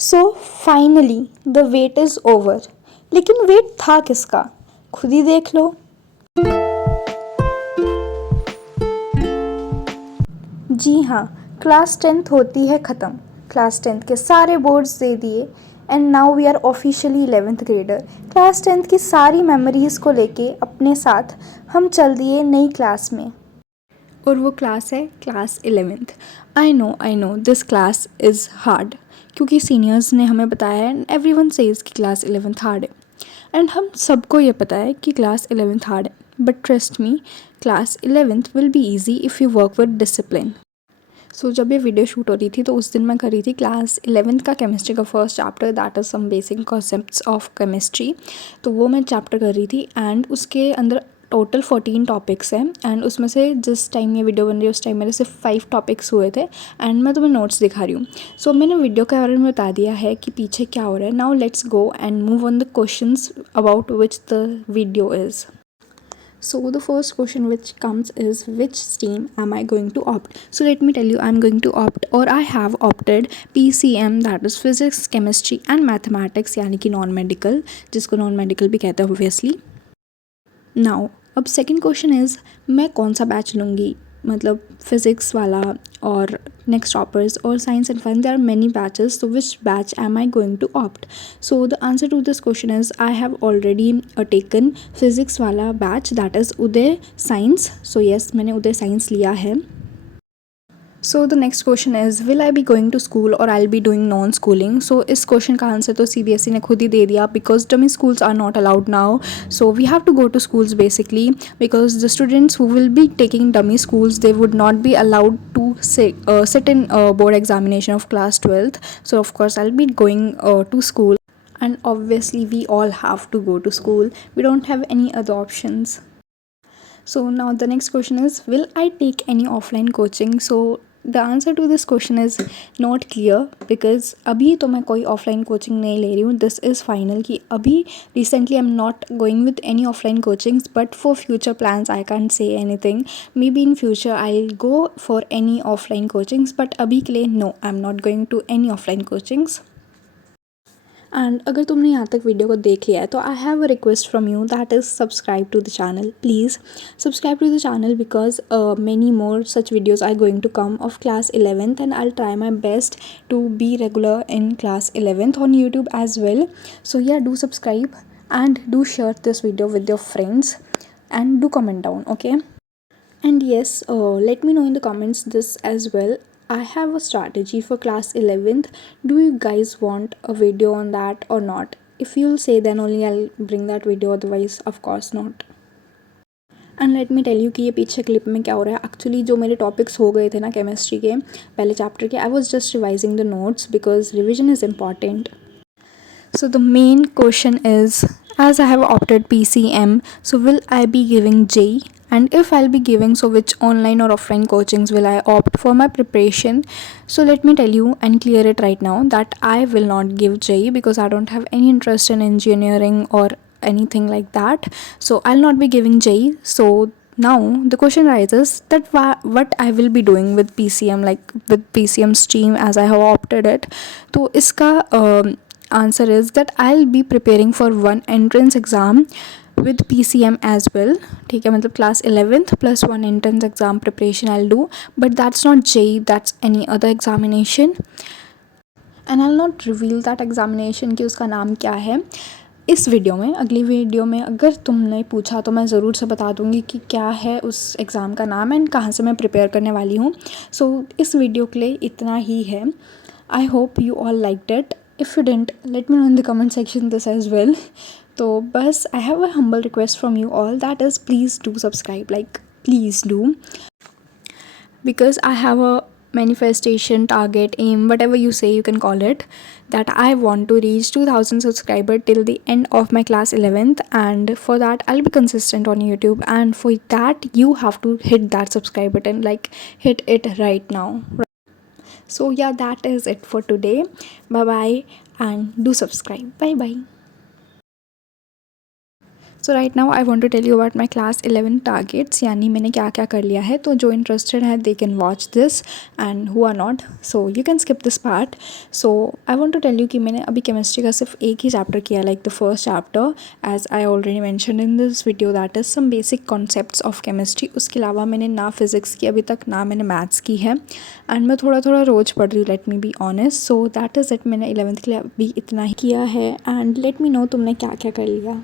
So finally the wait is over. लेकिन wait था किसका, खुद ही देख लो। जी हाँ, क्लास 10th होती है ख़त्म। क्लास 10th के सारे बोर्ड्स दे दिए and now we are officially 11th grader. Class 10th की सारी मेमोरीज़ को लेके अपने साथ हम चल दिए नई क्लास में, और वो क्लास है class 11th। I know this class is hard, क्योंकि सीनियर्स ने हमें बताया है, एवरीवन सेज कि क्लास 11th हार्ड है एंड हम सबको ये पता है कि क्लास 11th हार्ड है। But trust me, class 11th will be easy if you work with discipline. So जब ये वीडियो शूट हो रही थी तो उस दिन मैं कर रही थी क्लास 11th का केमिस्ट्री का first chapter, that is some basic concepts of chemistry. तो वो मैं चैप्टर कर रही थी एंड उसके अंदर टोटल 14 टॉपिक्स हैं एंड उसमें से जिस टाइम ये वीडियो बन रही है उस टाइम मेरे सिर्फ 5 टॉपिक्स हुए थे एंड मैं तुम्हें नोट्स दिखा रही हूँ। सो मैंने वीडियो के बारे में बता दिया है कि पीछे क्या हो रहा है। Now let's go and move on the questions about which the video is. So the first question which comes is, which stream am I going to opt? So let me tell you, I'm going to opt, or I have opted PCM, that is physics, chemistry and mathematics, यानी कि non medical, जिसको non medical भी कहते हैं obviously. Now अब second question is, मैं कौन सा बैच लूँगी, मतलब फिज़िक्स वाला और नेक्स्ट टॉपर्स और science and fun, there are many batches, तो which batch am I going to opt. So the answer to this question is, I have already taken physics वाला batch, that is Uday science. So yes, मैंने Uday science लिया है. सो the next question is, will I be going to school और I be doing non schooling. So इस question का आंसर तो CBSE ने खुद ही दे दिया, because dummy schools are not allowed now. So we have to go to schools basically, because the students who will be taking dummy schools, they would not be allowed to sit in board examination of class 12th. So of course I'll be going to school, and obviously we all have to go to school. We don't have any other options. So now the next question is, will I take any offline coaching? So the answer to this question is not clear, because अभी तो मैं कोई offline coaching नहीं ले रही हूँ. This is final कि अभी recently I'm not going with any offline coachings, but for future plans I can't say anything. Maybe in future I'll go for any offline coachings, but अभी के लिए no, I'm not going to any offline coachings. And अगर तुमने यहाँ तक वीडियो को देख लिया है तो I have a request from you, that is subscribe to the channel. Please subscribe to the channel, because many more such videos are going to come of class 11th, and I'll try my best to be regular in class 11th on YouTube as well. So yeah, do subscribe and do share this video with your friends and do comment down, okay? And yes, let me know in the comments this as well. I have a strategy for class 11th. Do you guys want a video on that or not? If you'll say, then only I'll bring that video, otherwise of course not. And let me tell you कि ये पीछे क्लिप में क्या हो रहा है. एक्चुअली जो मेरे टॉपिक्स हो गए थे ना केमिस्ट्री के पहले चैप्टर के, I was just revising the notes because revision is important. So the main question is, as I have opted PCM, so will I be giving JEE? And if I'll be giving, so which online or offline coachings will I opt for my preparation? So let me tell you and clear it right now that I will not give JEE, because I don't have any interest in engineering or anything like that. So I'll not be giving JEE. So now the question arises that what I will be doing with PCM, like with PCM stream as I have opted it. तो इसका answer is that I'll be preparing for one entrance exam with PCM as well. ठीक है, मतलब class 11th plus one entrance exam preparation I'll do, but that's not JEE, that's any other examination, and I'll not reveal that examination कि उसका नाम क्या है इस वीडियो में. अगली वीडियो में अगर तुमने पूछा तो मैं ज़रूर से बता दूँगी कि क्या है उस एग्ज़ाम का नाम एंड कहाँ से मैं प्रिपेयर करने वाली हूँ. सो इस वीडियो के लिए इतना ही है. I hope you all liked it. If you didn't, let me know in the comment section this as well. तो बस I have a humble request from you all, that is please do subscribe, like please do, because I have a manifestation, target, aim, whatever you say you can call it, that I want to reach 2000 subscribers till the end of my class 11th, and for that I'll be consistent on YouTube, and for that you have to hit that subscribe button, like hit it right now. So yeah, that is it for today. Bye bye and do subscribe. Bye bye. So right now I want to tell you about my class 11 targets, यानी मैंने क्या क्या कर लिया है। तो जो interested है they can watch this, and who are not so you can skip this part. So I want to tell you कि मैंने अभी केमिस्ट्री का सिर्फ एक ही चैप्टर किया, like the first chapter, as I already mention in this video, that is some basic concepts of chemistry. उसके अलावा मैंने ना फिज़िक्स की अभी तक, ना मैंने मैथ्स की है, एंड मैं थोड़ा थोड़ा रोज़ पढ़ रही हूँ, let me be honest. So that is it, मैंने 11th के लिए अभी इतना ही किया है, एंड लेट मी नो तुमने क्या क्या कर लिया।